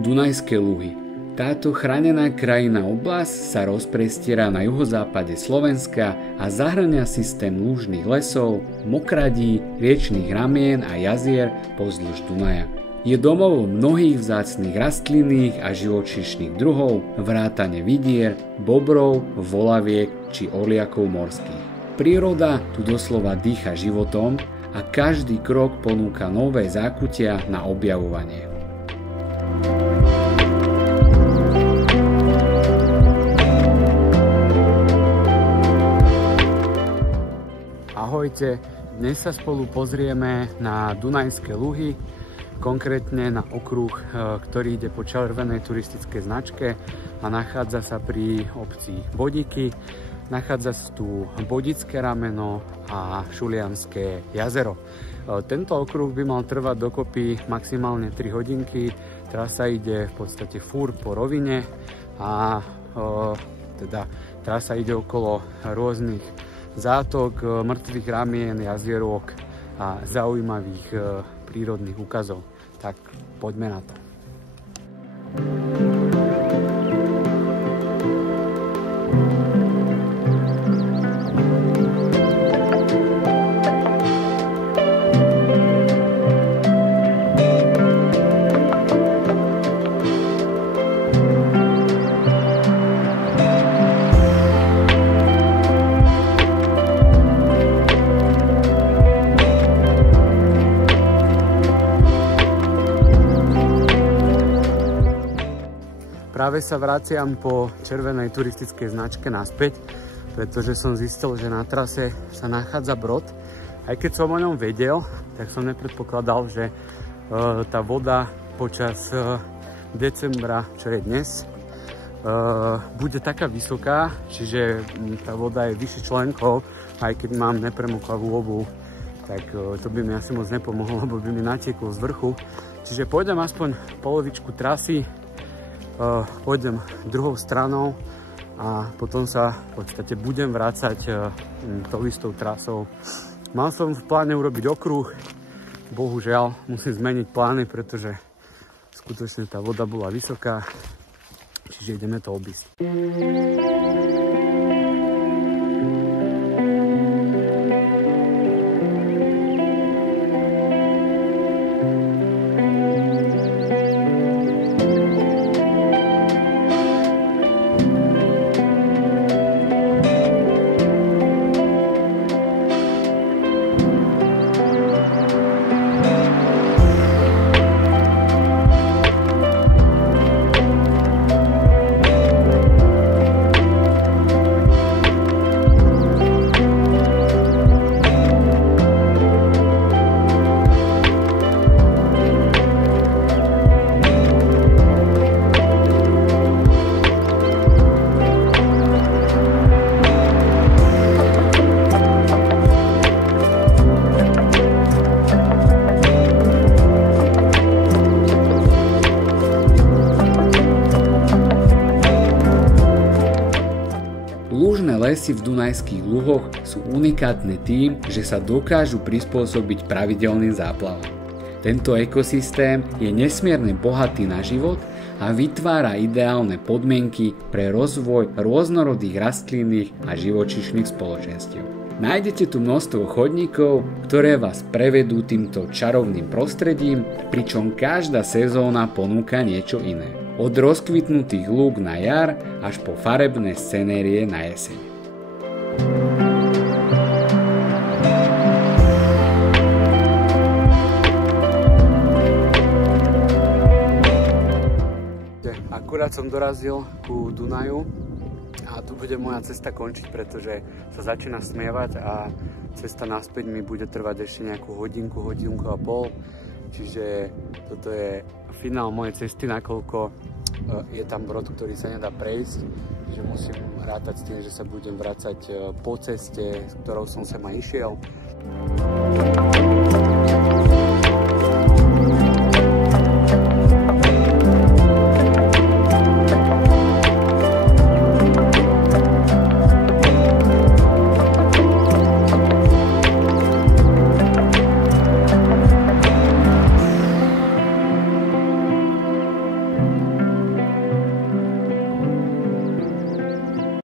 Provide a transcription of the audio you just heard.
Dunajské Luhy. Táto chránená krajinná oblasť sa rozprestiera na juhozápade Slovenska a zahŕňa systém lúžnych lesov, mokradí, riečnych ramien a jazier pozdĺž Dunaja. Je domovom mnohých vzácnych rastlinných a živočíšnych druhov, vrátane vidier, bobrov, volaviek či orliakov morských. Príroda tu doslova dýcha životom a každý krok ponúka nové zákutia na objavovanie. Ahojte, dnes sa spolu pozrieme na Dunajské Luhy, konkrétne na okruh, ktorý ide po červenej turistickej značke a nachádza sa pri obci Bodiky. Nachádza sa tu Bodické rameno a Šulianské jazero. Tento okruh by mal trvať dokopy maximálne 3 hodinky. Trasa ide v podstate fúr po rovine a trasa ide okolo rôznych zátok, mŕtvych ramien, jazierok a zaujímavých prírodných úkazov. Tak poďme na to. Práve sa vraciam po červenej turistickej značke naspäť, pretože som zistil, že na trase sa nachádza brod. Aj keď som o ňom vedel, tak som nepredpokladal, že tá voda počas decembra, čo je dnes, bude taká vysoká, čiže tá voda je vyššie členkov, aj keď mám nepremoklavú obuv, tak to by mi asi moc nepomohlo, lebo by mi natieklo z vrchu. Čiže pôjdem aspoň polovičku trasy, pôjdem druhou stranou a potom sa v podstate budem vrácať tou istou trasou. Mal som v pláne urobiť okruh, bohužiaľ musím zmeniť plány, pretože skutočne tá voda bola vysoká, čiže ideme to obísť. Lúžne lesy v Dunajských Luhoch sú unikátne tým, že sa dokážu prispôsobiť pravidelným záplavám. Tento ekosystém je nesmierne bohatý na život a vytvára ideálne podmienky pre rozvoj rôznorodých rastlinných a živočíšnych spoločenstiev. Nájdete tu množstvo chodníkov, ktoré vás prevedú týmto čarovným prostredím, pričom každá sezóna ponúka niečo iné. Od rozkvitnutých lúk na jar až po farebné scenérie na jeseň. Akurát som dorazil ku Dunaju a tu bude moja cesta končiť, pretože sa začína smievať a cesta naspäť mi bude trvať ešte nejakú hodinku, hodinku a pol. Čiže toto je finál mojej cesty, nakoľko je tam brod, ktorý sa nedá prejsť. Čiže musím rátať s tým, že sa budem vracať po ceste, s ktorou som sem aj išiel.